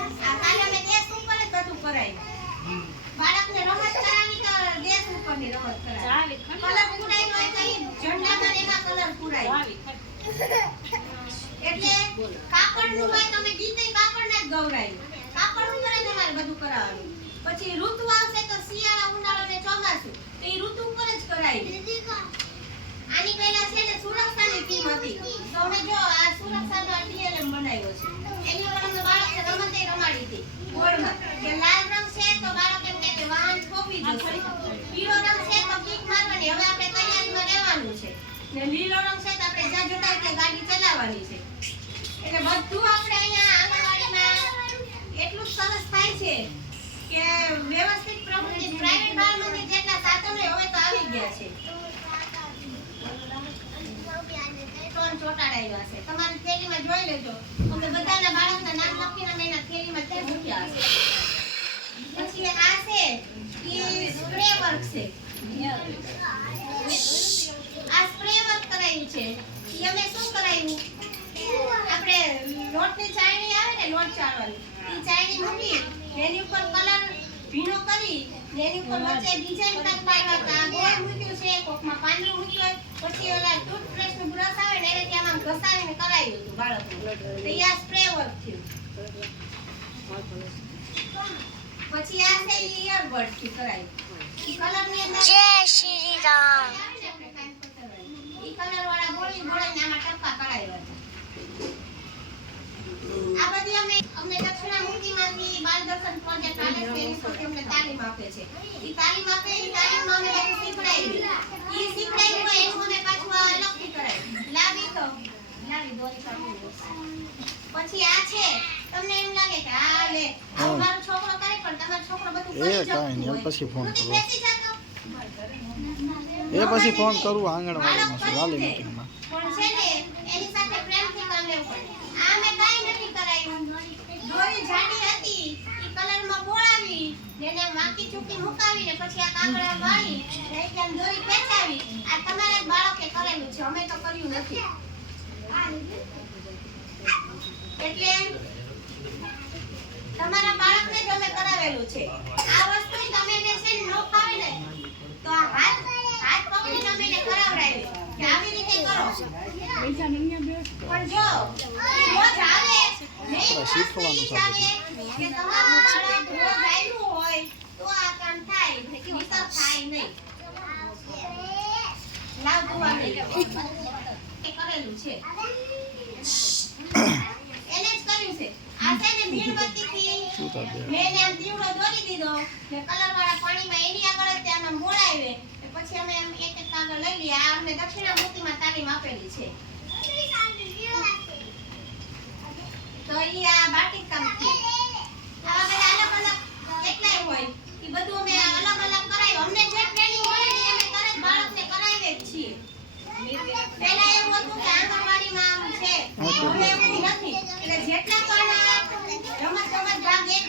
આ કાલે અમે દેશ ઉપર જ બધું કરાયું. બાળકને રમત કરાવી તો ઉપરની કલર પૂરાય હોય તો ઈ ઝંડામાં ને. એટલે હોય અમે ગીતે કાપડને જ ગવરાયું. કાપડ ઉપર જ અમારે બધું કરાવવાનું. પછી ઋતુ આવશે તો શિયાળા ઉનાળો ને ચોમાસું તો એ ઋતુ ઉપર જ કરાયું. આની પહેલા છે ને સુરક્ષાની ટીમ હતી તો અમે જો આ સુરક્ષાનો ટીએલએમ બનાવ્યો છે એની ઉપર અમે બાળકને રમતે રમાડી હતી ગોળમાં કે લાલ રંગ બધું સરસ થાય છે કે વ્યવસ્થિત પ્રવૃત્તિ પ્રાઇવેટ જેટલા સાધનો હવે તો આવી ગયા છે. તમારી થેલીમાં જોઈ લેજો. અમે બધાના બાળકના નામ લખીને અમે એના થેલીમાં તે મૂક્યા છે પછી આ સ્પ્રે વર્ક કરાયું છે. ઈ અમે ઉપર કલર ભીનો કરી, એની ઉપર વચ્ચે ડિઝાઇન મૂક્યું છે, કોકમાં પાંદડું મૂક્યું હોય, પછી ઓલા ટૂથબ્રશનું બ્રશ આવે ને એને આમ ઘસાવીને કરાયું સ્પ્રે વર્ક થયું. પછી આ છે ઈ ઇયરબડથી કરાયું. ઈ કલરની અંદર જય શ્રી રામ. ઈ કલર વાળા ગોળી ગોળીને આમાં ટપકા કરાયા આ બધી અમે અમને દક્ષિણામૂર્તિમાંથી બાળ દર્શન પ્રોજેક્ટ આલે છે એની સાથે અમને તાલીમ આપે છે. ઈ તાલીમ આપે ઈ તાલીમમાં અમે બધું શીખડાવી ઈ શીખડાવ્યું હોય એનું અમે પાછું અલગથી કરાય. લાવી તો. લાવી દોરી કાઢી પછી આ છે. તમને એ કાંઈ નહીં, પછી ફોન કરો. એ પછી ફોન કરું આંગણવાડીમાં છું વાલી મીટિંગમાં એટલે તમારા બાળકને તમે કરાવેલું છે. આ વસ્તુ તમે એને છે ને ફાવે ને તો આ હાથ હાથ પકડીને તમે એને કરાવડાવી કે આવી રીતે કરો. પણ જો રોજ આવે. નહીં શીખવાનું છે કે તમારું બાળક રોજ આવ્યું હોય તો આ કામ થાય નહીંતર થાય નહીં. લાવ નહીં એ કરેલું છે એને જ કર્યું છે આ છે ને મીણબત્તીથી શું થાય મેં એને દીવડો દોરી દીધો ને કલર વાળા પાણીમાં એની આગળ જ ત્યાં આમ પછી અમે આમ એક એક કાગળ લઈ લઈએ આ અમને દક્ષિણામૂર્તિમાં તાલીમ આપેલી છે તો ઈ આ બાટિક કામ છે આવા બધા અલગ અલગ કેટલાય હોય એ બધું અમે અલગ અલગ કરાવ્યું અમને જે ટ્રેનિંગ મળે ને અમે તરત બાળકને કરાવીએ જ છીએ પહેલા એવું હતું કે આંગણવાડીમાં આમ છે. હવે એવું નથી. એટલે જેટલા પણ vai dar